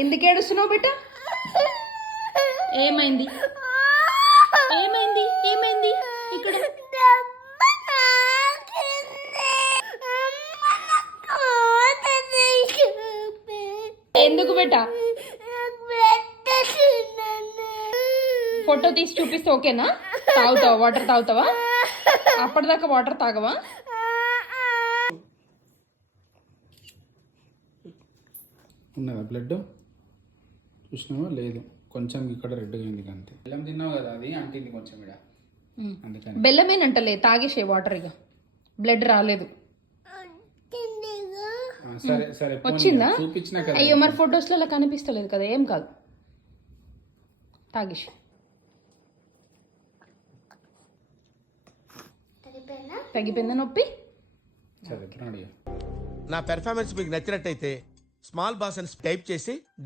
ఎందుకు ఏడుస్తున్నావు బిడ్డ? ఏమైంది ఏమైంది ఏమైంది ఇక్కడ? ఎందుకు బిడ్డ? ఫోటో తీసి చూపిస్తే ఓకేనా? తాగుతావా? వాటర్ తాగుతావా? అప్పటిదాకా వాటర్ తాగవా? ఉన్నదా బ్లడ్? చూసినావా? లేదు, కొంచెం ఇక్కడ రెడ్గా అయింది అంతే. బెల్లం తిన్నావు కదా, అది అంటింది కొంచెం ఇక్కడ, అందుకని. బెల్లమేనంటలే, తాగేసే వాటర్. ఇక బ్లడ్ రాలేదు. సరే సరే, వచ్చిందా? చూపించినా కదా. అయ్యో, మరి ఫొటోస్లో అలా కనిపిస్తలేదు కదా. ఏం కాదు, తాగేసి. తగ్గిపోయిందా నొప్పి? సరే, నా పెర్ఫార్మెన్స్ మీకు నచ్చినట్టయితే స్మాల్ బాస్ అని టైప్ చేసి